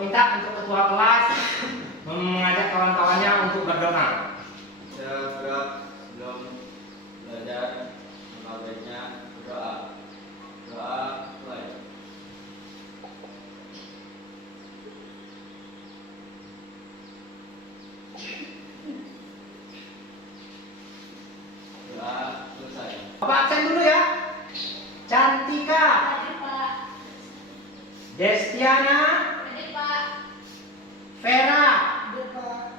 minta untuk ketua kelas mengajak kawan-kawannya untuk berdoa. Sebelum belajar, baiknya berdoa. Doa mulai. Doa selesai. Bapak absen dulu ya. Cantika, Hadir, Pak. Destiana, Hadir, Pak. Vera, Hadir, Pak.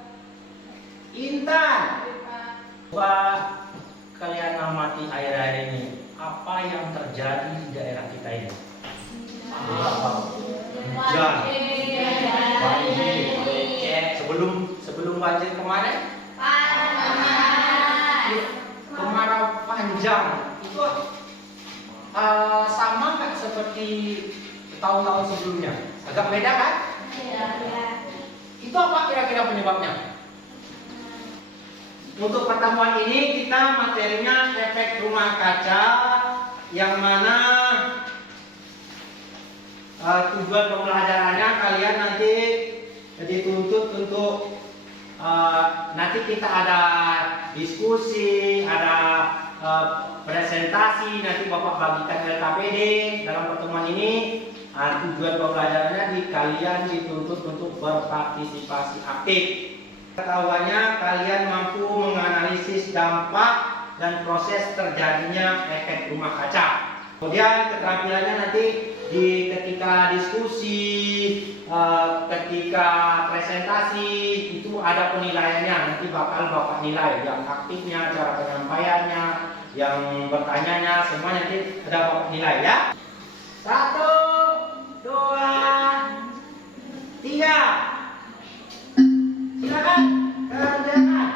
Intan. Hadir, Pak. Wah, kalian amati air-air ini. Apa yang terjadi di daerah kita ini? Hujan, banjir. Sebelum banjir kemarin, kemarau panjang. Itu sama nggak seperti tahun-tahun sebelumnya? Agak beda kan? Itu apa kira-kira penyebabnya? Untuk pertemuan ini kita materinya efek rumah kaca, yang mana tujuan pembelajarannya kalian nanti dituntut untuk nanti kita ada diskusi, ada presentasi, nanti Bapak bagikan LKPD dalam pertemuan ini. Tujuan pembelajarannya kalian dituntut untuk berpartisipasi aktif. Ketahuannya kalian mampu menganalisis dampak dan proses terjadinya efek rumah kaca. Kemudian keterampilannya nanti ketika diskusi, ketika presentasi itu ada penilaiannya. Nanti bakal Bapak nilai yang aktifnya, cara penyampaiannya, yang bertanyanya, semua nanti ada Bapak nilai ya. 1, 2, 3. Silakan kerjakan.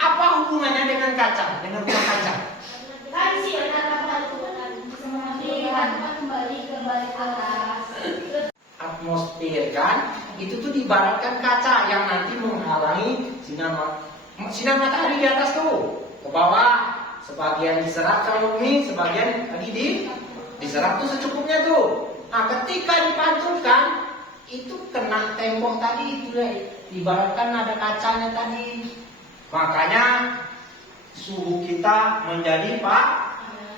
Apa hubungannya dengan kaca, dengan rumah kaca? Atmosfer kan, itu tuh diibaratkan kaca yang nanti menghalangi sinar matahari di atas tuh ke bawah. Sebagian diserap sama bumi, sebagian lagi diserap tuh secukupnya tuh. Nah, ketika dipantulkan itu kena tembok tadi, itu ibaratkan ada kacanya tadi. Makanya suhu kita menjadi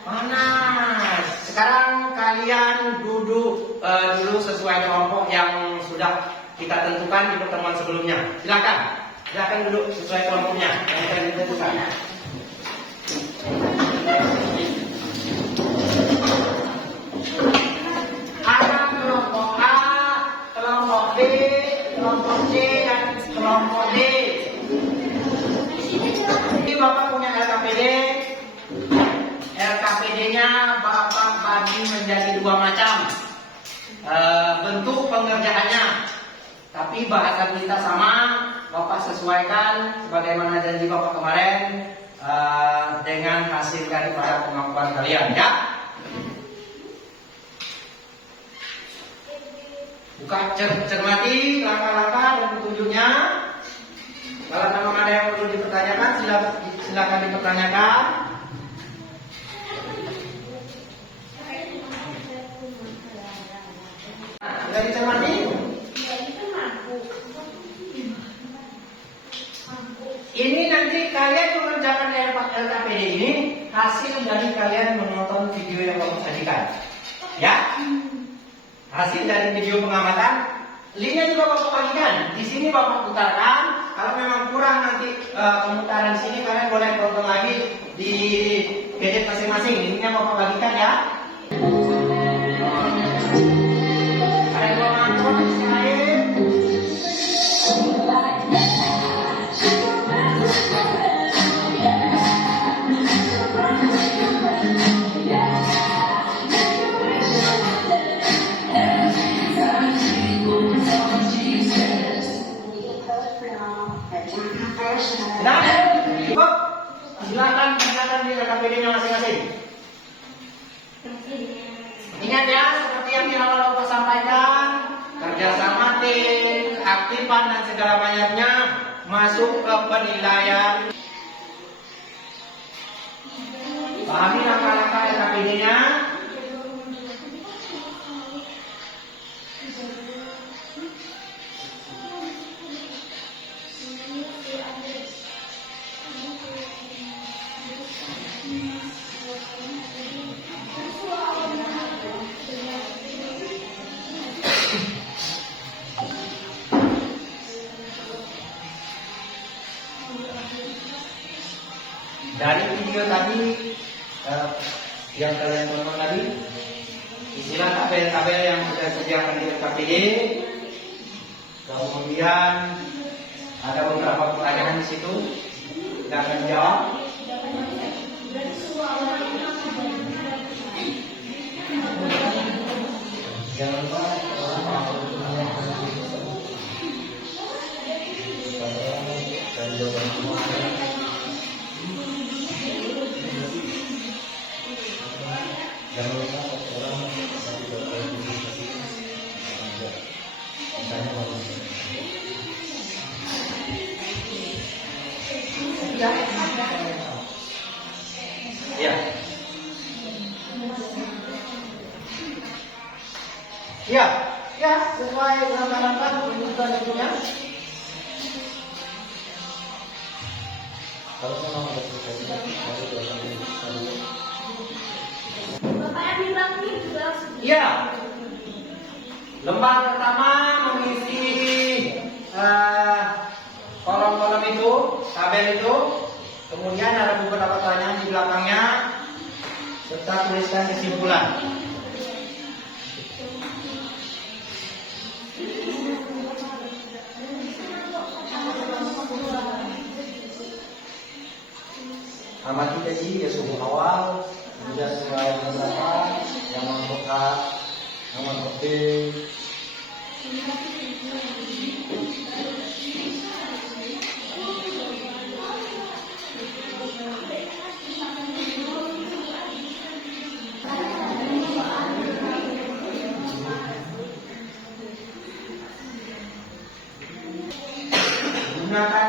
panas. Sekarang kalian duduk dulu sesuai kelompok yang sudah kita tentukan di pertemuan sebelumnya. Silakan duduk sesuai kelompoknya yang sudah ditentukan. Ada kelompok A, kelompok B, kelompok C, dan kelompok D. Ini Bapak punya LKPD. LKPD-nya Bapak bagi menjadi 2 macam bentuk pengerjaannya. Tapi bahasa kita sama, Bapak sesuaikan sebagaimana janji Bapak kemarin dengan hasil daripada kemampuan kalian ya. Buka cermati langkah-langkah dan petunjuknya. Kalau memang ada yang perlu dipertanyakan, silakan dipertanyakan. Sudah dicermati? Ini nanti kalian mengerjakan LKPD ini hasil dari kalian menonton video yang Bapak sajikan. Ya? Hasil dari video pengamatan, linknya juga Bapak bagikan. Di sini Bapak putarkan. Kalau memang kurang nanti pemutaran sini, kalian boleh tonton lagi di gadget masing-masing. Linknya Bapak bagikan ya. Ada yang mau nonton di sini? Cukup. Silakan di KPD-nya masing-masing. Ingat ya, seperti yang di awal Bapak sampaikan, kerjasama tim, keaktifan dan segala banyaknya masuk ke penilaian. Pahami langkah-langkah KPD-nya. Dari video tadi yang kalian tonton tadi, istilah tabel-tabel yang sudah disediakan di KPD, kemudian ada beberapa pertanyaan di situ, kita akan jawab. Jangan lupa ya, sesuai langkah-langkah rujukan itunya. Ya, lembar pertama mengisi kolom-kolom itu, tabel itu. Kemudian ada beberapa pertanyaan di belakangnya, serta tuliskan kesimpulan. Amati tadi ya suhu awal, kemudian sesuai beberapa yang membuka nomor penting. Gunakan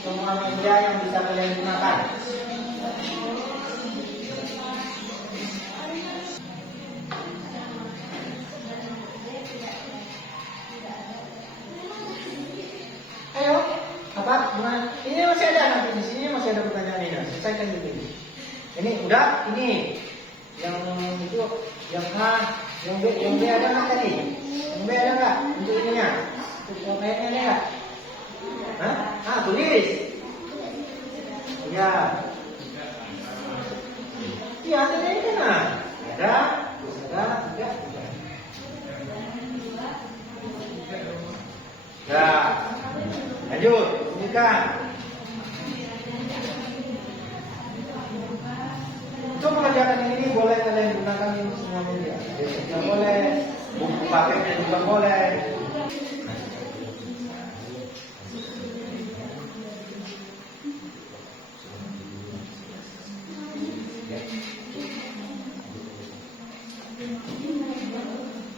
semua media yang bisa kalian gunakan. Ayo, apa? Gimana? Ini masih ada nanti di sini masih ada pertanyaan ini. Selesaikan dulu ini. Ini udah, ini yang itu, yang A, yang B ada nggak tadi? Yang B ada nggak? Untuk ininya, untuk kayaknya ada nggak? Hah? Tulis. Ya. Iya, ada ini kan? Ada, tidak. Ya. Lanjut, bukan. Untuk mengerjakan ini boleh kalian gunakan semua media. Juga boleh, buku paketnya juga boleh.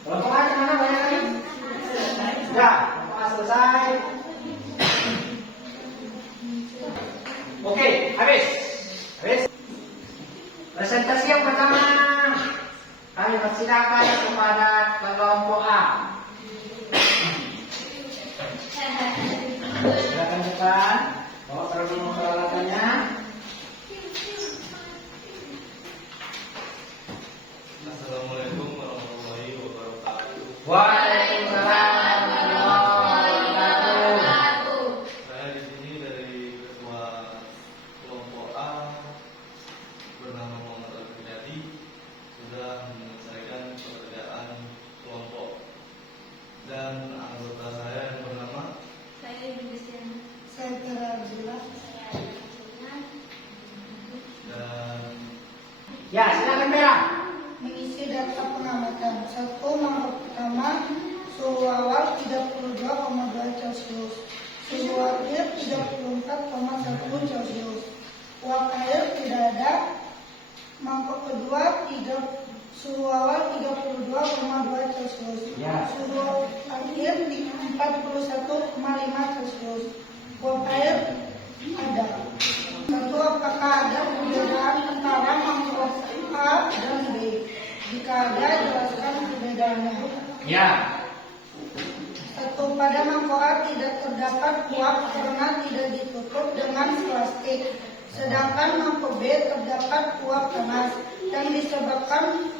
Kelompok A mana banyak lagi? Ya, kelompok A selesai. Oke, habis. Presentasi yang pertama kami persilakan kepada kelompok A. Silakan depan, bawa peralatannya. Assalamualaikum warahmatullahi wabarakatuh. Waalaikumsalam warahmatullahi wabarakatuh. Saya di sini dari ketua kelompok A bernama Muhammad Al-Firjadi sudah menyelesaikan pekerjaan kelompok, dan anggota saya yang bernama dan Ya, silakan Bella. Mengisi data pengamatan. 1. Nomor pertama, suhu awal 32,2 Celcius. Suhu akhir 34,2 Mangkok kedua suhu awal 32,2 Celcius. Ya. Suhu akhir di 41,5 Celcius. Uap air ada. Satu, apakah ada perbedaan antara mangkok A dan B? Jika ada, jelaskan perbedaannya. Ya. Satu, pada mangkok A tidak terdapat uap karena tidak ditutup dengan plastik. Sedangkan mangkok B terdapat uap panas yang disebabkan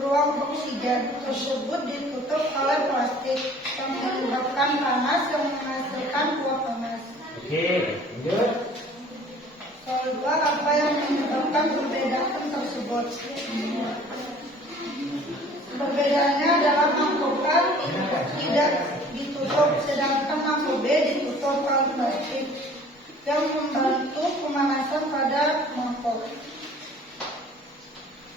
ruang oksigen tersebut ditutup oleh plastik yang menyebabkan panas yang menghasilkan uap panas. Oke, lanjut. Soal 2, apa yang menyebabkan perbedaan tersebut? Perbedaannya adalah mangkok A tidak ditutup, sedangkan mangkok B ditutup oleh plastik yang membantu pemanasan pada mangkok.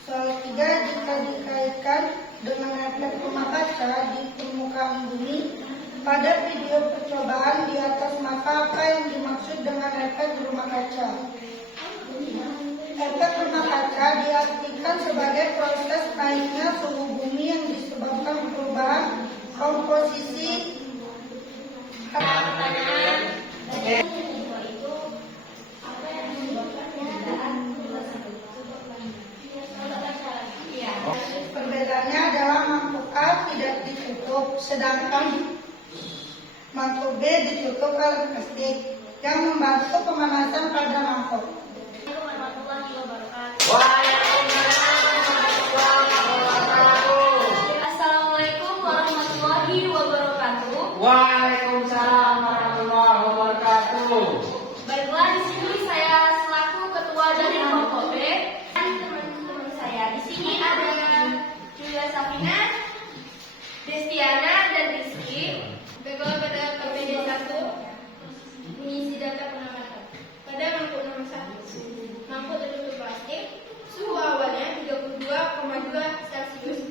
Soal 3, jika dikaitkan dengan efek rumah kaca di permukaan bumi pada video percobaan di atas, maka apa yang dimaksud dengan efek rumah kaca? Efek rumah kaca diartikan sebagai proses naiknya suhu bumi yang disebabkan perubahan komposisi. Perbedaannya adalah mangkok A tidak ditutup, sedangkan mangkok B ditutup oleh plastik yang membantu pemanasan pada mangkok. Assalamualaikum warahmatullahi wabarakatuh. Waalaikumsalam warahmatullahi wabarakatuh. Baiklah, di sini saya selaku ketua dari kelompok B dan teman-teman saya. Di sini ada Julia Safina, Destiana, dan Rizky. Baiklah, pada KPD 1 mengisi data pengamatan. Pada mangkuk nomor 1, mangkuk tertutup plastik. Suhu awalnya 32,2 Celcius.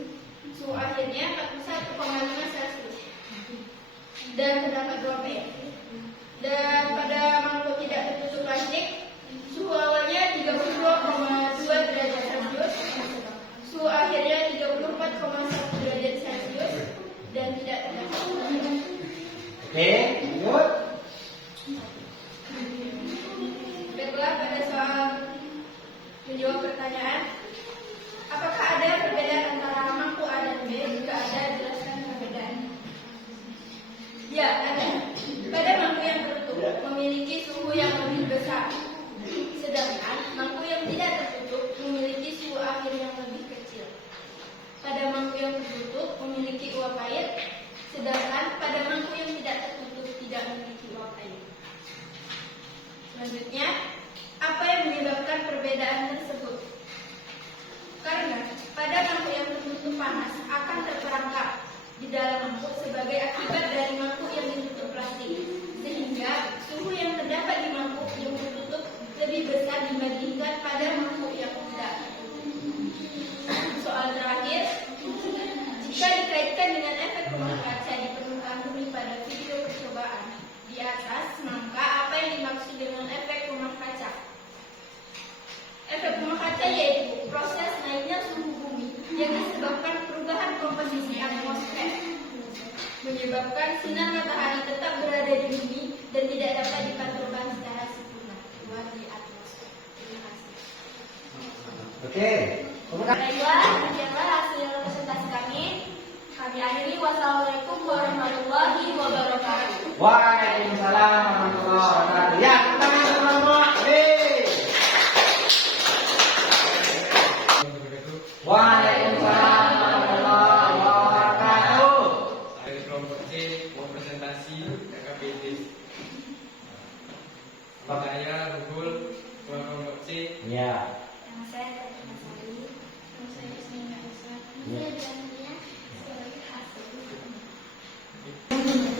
Suhu akhirnya 41,5 Celcius. Dan terdapat uap air. Dan pada mangkuk tidak tertutup plastik, suhu awalnya 32,2 derajat Celcius, suhu akhirnya 34,1 derajat Celcius, dan tidak terdapat uap air. Oke, lanjut. Baiklah, pada soal menjawab pertanyaan, apakah ada perbedaan antara mangkuk A dan B? Jika ada, jelaskan perbedaan. Ya, ada. Pada mangkuk yang tertutup memiliki suhu yang lebih besar, sedangkan mangkuk yang tidak tertutup memiliki suhu akhir yang lebih kecil. Pada mangkuk yang tertutup memiliki uap air, sedangkan pada mangkuk yang tidak tertutup tidak memiliki uap air. Selanjutnya, apa yang menyebabkan perbedaan tersebut? Karena pada mangkuk yang tertutup panas akan terperangkap di dalam mangkuk sebagai akibat dari mangkuk yang ditutup plastik, sehingga suhu yang terdapat di mangkuk yang tertutup lebih besar dibandingkan pada mangkuk yang tidak. Soal terakhir, jika dikaitkan dengan efek rumah kaca di permukaan bumi pada video percobaan di atas, maka apa yang dimaksud dengan efek rumah kaca? Efek rumah kaca yaitu proses naiknya suhu bumi yang disebabkan perubahan komposisi atmosfer, menyebabkan sinar matahari tetap berada di bumi dan tidak dapat dipantulkan secara sempurna keluar di atmosfer. Terima kasih. Oke. Baiklah, demikianlah hasil presentasi kami. Kami akhiri. Wassalamualaikum warahmatullahi wabarakatuh. Waalaikumsalam warahmatullahi wabarakatuh. Ya, tangan semua. Waalaikumsalam warahmatullahi wabarakatuh. Saya di kelompok C mau presentasi KKPD. Saya Rugul, kelompok C. Ya. Nama saya Fatimah Sari. Nama saya Yasmina Isma. Ya.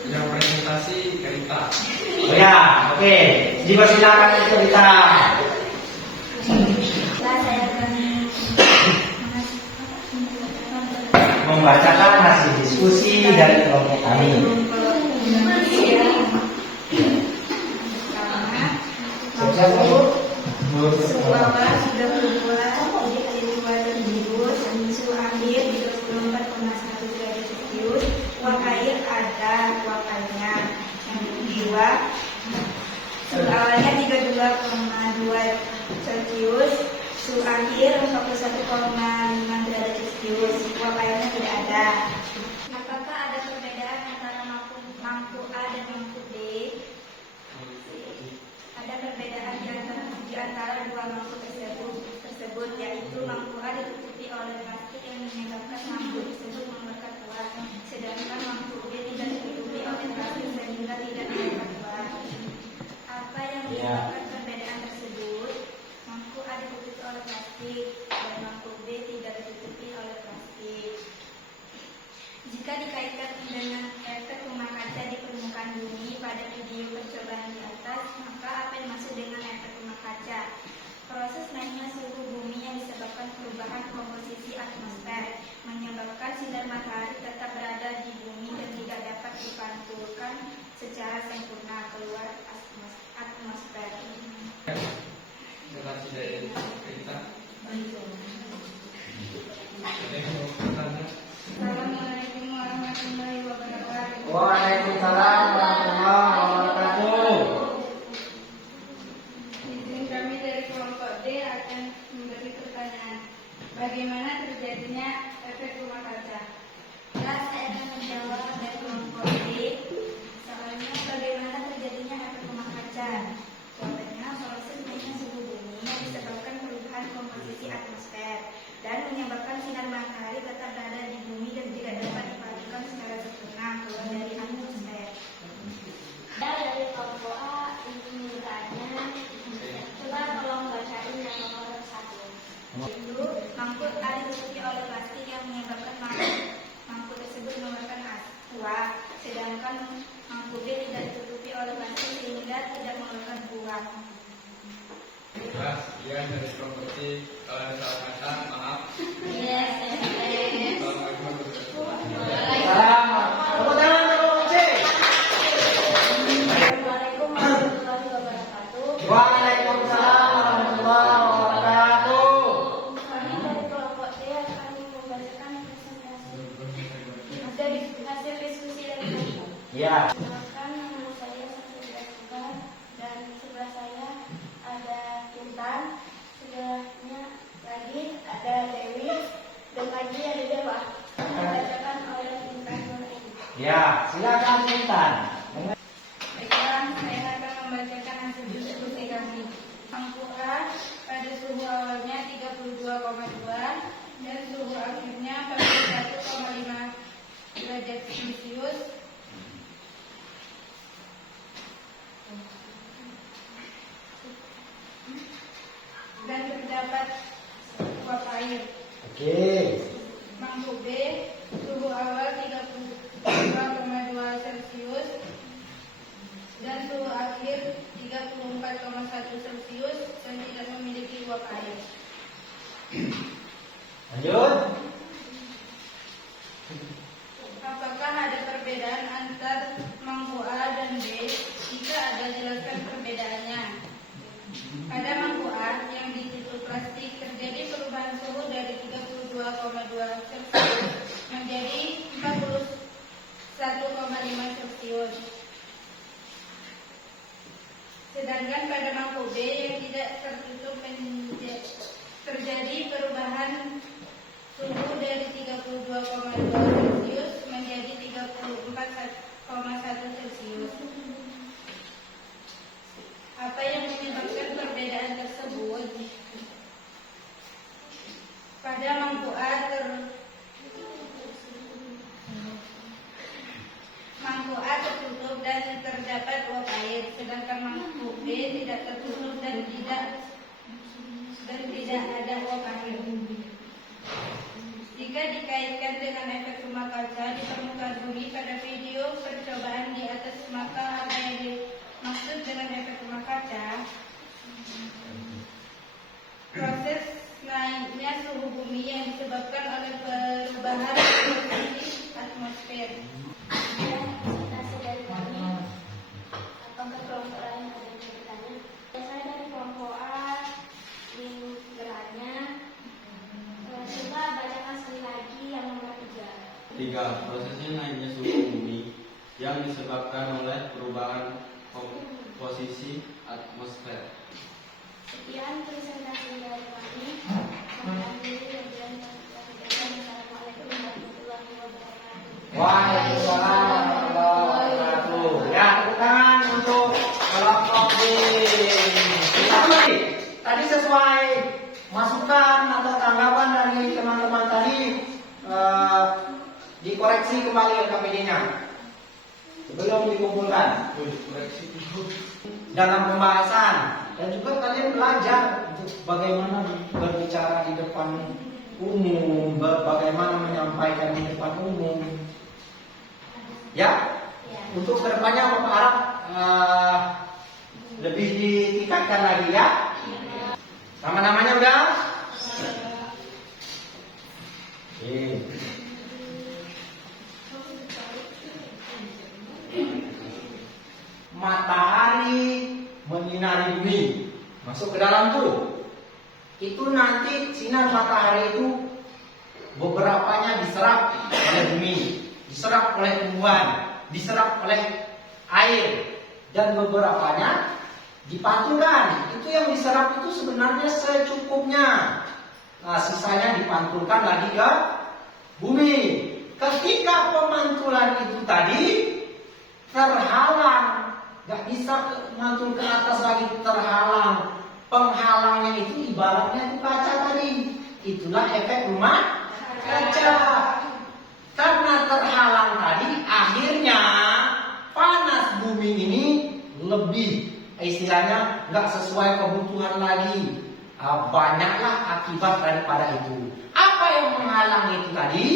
Yang presentasi Karita. Oh ya, oke. Dipersilakan cerita. Saya akan Membacakan hasil diskusi dari kelompok kami. Semua sudah berbuat Celcius, suhu akhir 41,5 derajat Celcius, uap airnya tidak ada. Apakah ada perbedaan antara mangkuk A dan mangkuk B? Ada perbedaan di antara dua mangkuk tersebut, yaitu mangkuk A ditutupi oleh plastik yang menyebabkan mangkuk tersebut mengeluarkan uap, sedangkan mangkuk B tidak ditutupi oleh plastik sehingga tidak mengeluarkan uap. Apa yang menyebabkan perbedaan tersebut? Mangkuk A ditutupi oleh plastik dan mangkuk B tidak ditutupi oleh plastik. Jika dikaitkan dengan efek rumah kaca di permukaan bumi pada video percobaan di atas, maka apa yang dimaksud dengan efek rumah kaca? Proses naiknya suhu bumi yang disebabkan perubahan komposisi atmosfer menyebabkan sinar matahari tetap berada di bumi dan tidak dapat dipantulkan secara sempurna keluar atmosfer. Relasi dari kita. Assalamualaikum warahmatullahi wabarakatuh. Waalaikumsalam warahmatullahi wabarakatuh. Izin kami dari kelompok D akan memberi pertanyaan. Bagaimana terjadinya efek rumah kaca? Ya, saya akan menjawab dari kelompok D. Soalnya bagaimana terjadinya efek rumah kaca? Jawabannya, proses naiknya suhu bumi yang disebabkan perubahan komposisi atmosfer dan menyebabkan sinar matahari tetap berada di bumi dan tidak dapat dipantulkan secara sempurna keluar dari atmosfer. Dari kelompok A, ini bertanya. Coba tolong bacain yang nomor 1. Itu mangkuk A ditutupi oleh plastik yang menyebabkan mangkuk tersebut mengeluarkan uap, sedangkan mangkuk B tidak ditutupi oleh plastik sehingga tidak mengeluarkan uap. Baik, sekian dari kelompok C. Kalau ada salah kata, maaf. Yes, Assalamualaikum warahmatullahi wabarakatuh. Salam. Tepuk tangan untuk C. Assalamualaikum warahmatullahi wabarakatuh. Waalaikumsalam warahmatullahi wabarakatuh. Kami dari kelompok D akan membacakan presentasi dari hasil diskusi dari kelompok. Ya. Perkenalkan, nama saya Saskia Akbar dan sebelah saya ada Intan, sebelahnya lagi ada Dewi dan lagi ada Dewa. Dibacakan oleh Intan Nuraini. Ya, silakan Intan. Baiklah, saya akan membacakan hasil diskusi kami. Mangkuk A pada suhu awalnya 32,2 dan suhu akhirnya 41,5 derajat Celcius. Dan terdapat uap air. Oke. Mangkuk B, suhu awal 32,2 Celcius dan suhu akhir 34,1 Celcius dan tidak memiliki uap air. Lanjut. Apakah ada perbedaan antar mangkuk A dan B? Jika ada, jelaskan perbedaannya. Pada mangkuk A yang ditutup plastik terjadi perubahan suhu dari 32,2 Celcius menjadi 41,5 Celcius. Sedangkan pada mangkuk B yang tidak tertutup terjadi perubahan suhu dari 32,2 Celcius menjadi 34,1 Celcius. Apa yang menyebabkan perbedaan tersebut? Pada mangkuk A tertutup dan terdapat uap air, sedangkan mangkuk B tidak tertutup dan tidak ada uap air. Jika dikaitkan dengan efek rumah kaca di permukaan bumi pada video percobaan di atas, maka apa yang dimaksud dengan efek rumah kaca? Proses naiknya suhu bumi yang disebabkan oleh perubahan komposisi atmosfer. Ya, presentasi dari kami. Apakah kelompok lain ada yang bertanya? Saya dari kelompok A ingin bertanya. Coba bacakan sekali lagi yang nomor 3. 3. Prosesnya naiknya suhu bumi yang disebabkan oleh perubahan komposisi atmosfer. Sekian presentasi dari kami. Assalamualaikum warahmatullahi wabarakatuh. Waalaikumsalam warahmatullahi wabarakatuh. Ya, tepuk tangan untuk kelompok B. Tadi sesuai masukan atau tanggapan dari teman-teman tadi, dikoreksi kembali LKPD-nya sebelum dikumpulkan dalam pembahasan, dan juga kalian belajar untuk bagaimana berbicara di depan umum, bagaimana menyampaikan di depan umum. Ya, untuk kedepannya Bapak harap lebih ditingkatkan lagi ya. Nama-namanya udah? Oke. Matahari menyinari bumi, masuk ke dalam tuh. Itu nanti sinar matahari itu beberapanya diserap oleh bumi, diserap oleh tumbuhan, diserap oleh air, dan beberapanya dipantulkan. Itu yang diserap itu sebenarnya secukupnya. Nah, sisanya dipantulkan lagi ke bumi. Ketika pemantulan itu tadi terhalang, nggak bisa mantul ke atas lagi, terhalang. Penghalangnya itu ibaratnya itu kaca tadi. Itulah efek rumah kaca. Karena terhalang tadi, akhirnya panas bumi ini lebih, istilahnya nggak sesuai kebutuhan lagi. Banyaklah akibat daripada itu. Apa yang menghalang itu tadi?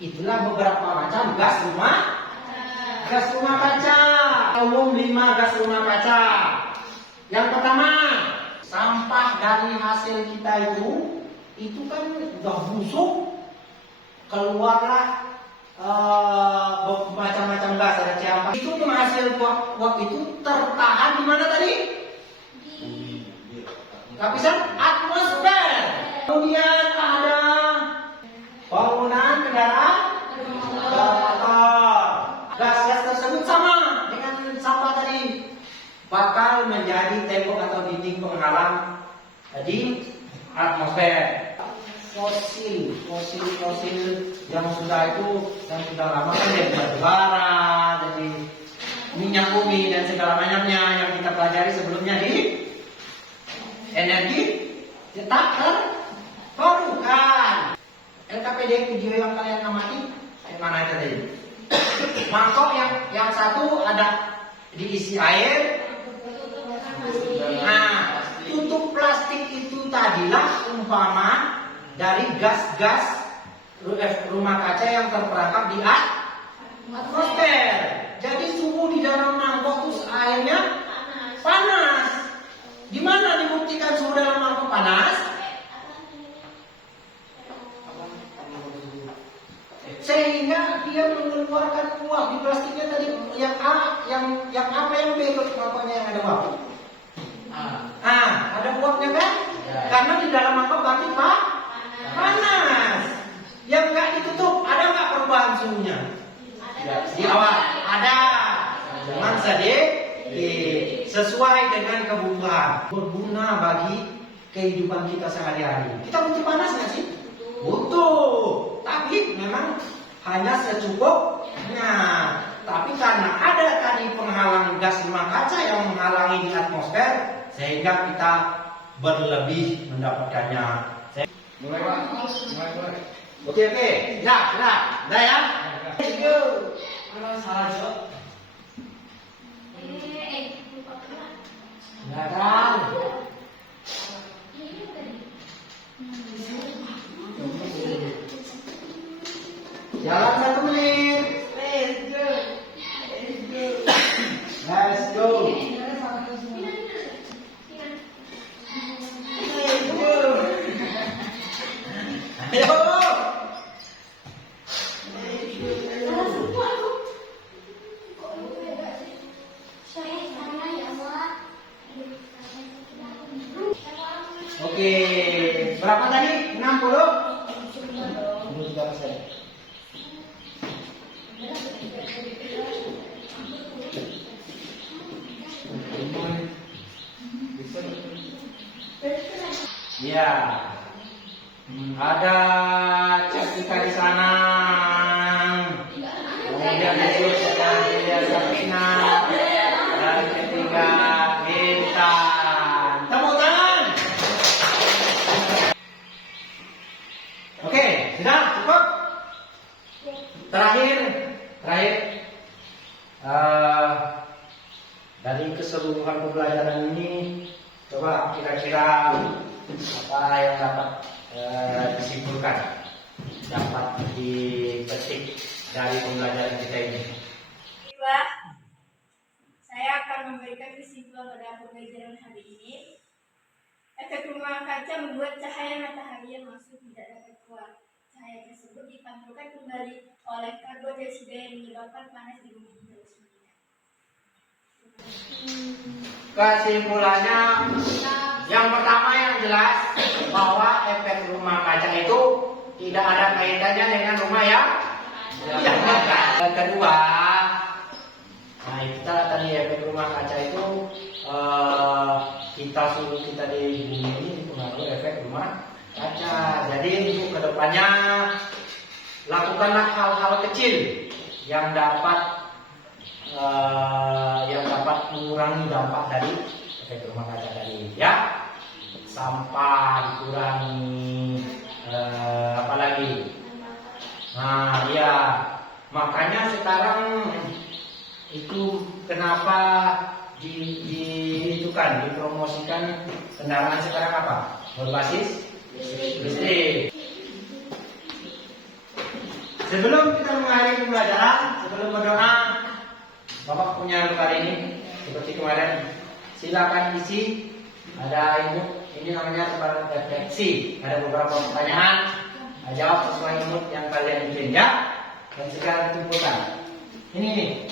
Itulah beberapa macam gas rumah kaca. Umum 5 gas rumah kaca. Yang pertama, sampah dari hasil kita itu kan udah busuk, keluarlah macam-macam gas, ada campak. Itu penghasil uap itu tertahan di mana tadi? Lapisan atmosfer. Kemudian ada penggunaan kendaraan bermotor. Gas-gas tersebut sama dengan sampah tadi, bakal menjadi tembok atau dinding penghalang di atmosfer. Fosil yang sudah lama kan jadi batubara, jadi minyak bumi dan segala macamnya yang kita pelajari sebelumnya di energi tetap terbarukan. LKPD video yang kalian amati mana itu tadi? Mangkok yang satu ada diisi air. Nah, tutup plastik itu tadilah umpama dari gas-gas rumah kaca yang terperangkap di atmosfer. Jadi suhu di dalam mangkok itu airnya panas. Di mana dibuktikan suhu dalam mangkok panas? Sehingga dia mengeluarkan uap di plastiknya tadi. Yang A, yang apa yang B mangkoknya yang ada uap? Ada uapnya kan? Karena di dalam mangkok berarti panas. Yang nggak ditutup, ada nggak perubahan suhunya? Di awal ada, cuman sesuai dengan kebutuhan, berguna bagi kehidupan kita sehari-hari. Kita butuh panas nggak sih? Butuh, tapi memang hanya secukupnya. Tapi karena ada tadi penghalang gas rumah kaca yang menghalangi di atmosfer, sehingga kita berlebih mendapatkannya. Mulai. Oke, dah ya. Let's go. Salah jawab. Silakan. Jalan 1 menit. Let's go. Ayo. Oke, berapa tadi? 60? 63%. Bisa. Ya. Ada Jessica di sana. Kemudian Yesus dan Julia Safina. Dan ketiga Intan. Tepuk tangan. Oke, sudah cukup. Terakhir. Dari keseluruhan pembelajaran ini, coba kira-kira apa yang dapat disimpulkan, dapat dipetik dari pembelajaran kita ini. Baiklah, saya akan memberikan kesimpulan pada pembelajaran hari ini. Efek rumah kaca membuat cahaya matahari yang masuk tidak dapat keluar. Cahaya tersebut dipantulkan kembali oleh karbon dioksida yang menyebabkan panas di bumi terus meningkat. Kesimpulannya, yang pertama yang jelas bahwa efek rumah kaca itu tidak ada kaitannya dengan rumah yang megah. Yang kedua, nah kita tadi efek rumah kaca itu kita suruh kita di bumi ini dipengaruhi efek rumah kaca. Jadi untuk kedepannya lakukanlah hal-hal kecil yang dapat mengurangi dampak dari efek rumah kaca tadi, ya. Sampah dikurangi, apalagi. Nah, ya, makanya sekarang itu kenapa dipromosikan kendaraan sekarang apa? Berbasis listrik. Sebelum kita mengakhiri pembelajaran, sebelum berdoa, Bapak punya lembar ini seperti kemarin. Silakan isi. Ada ini namanya lembar refleksi. Ada beberapa pertanyaan. Jawab sesuai mood yang kalian bikin, ya. Dan segera dikumpulkan. Ini.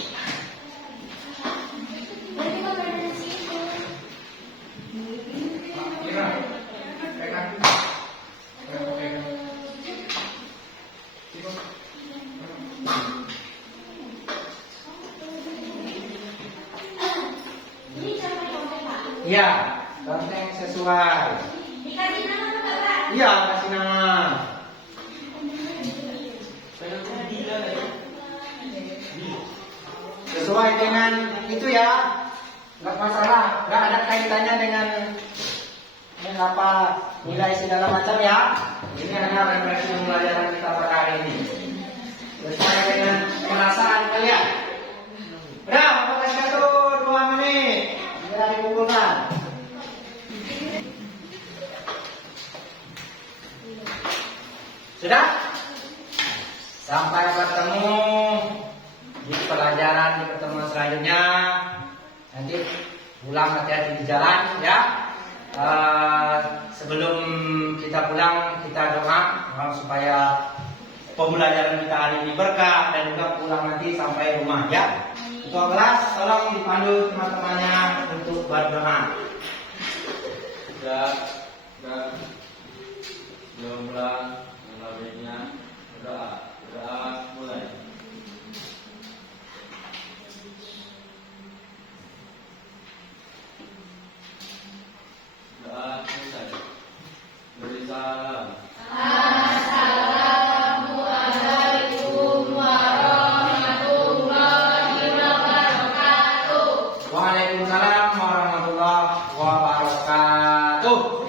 Ya, konteks sesuai. Dikasih nama Bapak. Iya, kasih nama. Sesuai dengan itu ya, nggak masalah, nggak ada kaitannya dengan apa nilai segala macam ya. Ini hanya refleksi pembelajaran kita pada hari ini. Sesuai dengan perasaan kalian. Udah, Bapak kasih satu 2 menit. Biar dikumpulkan. Sudah? Sampai bertemu di pelajaran di pertemuan selanjutnya. Nanti pulang hati-hati di jalan ya. Sebelum kita pulang kita doa supaya pembelajaran kita hari ini berkah dan juga pulang nanti sampai rumah ya. Ketua kelas tolong dipandu teman-temannya untuk berdoa. Dan sebelum pulang yang baiknya berdoa mulai. Doa mulai. Beri salam. Assalamualaikum warahmatullahi wabarakatuh. Waalaikumsalam warahmatullahi wabarakatuh.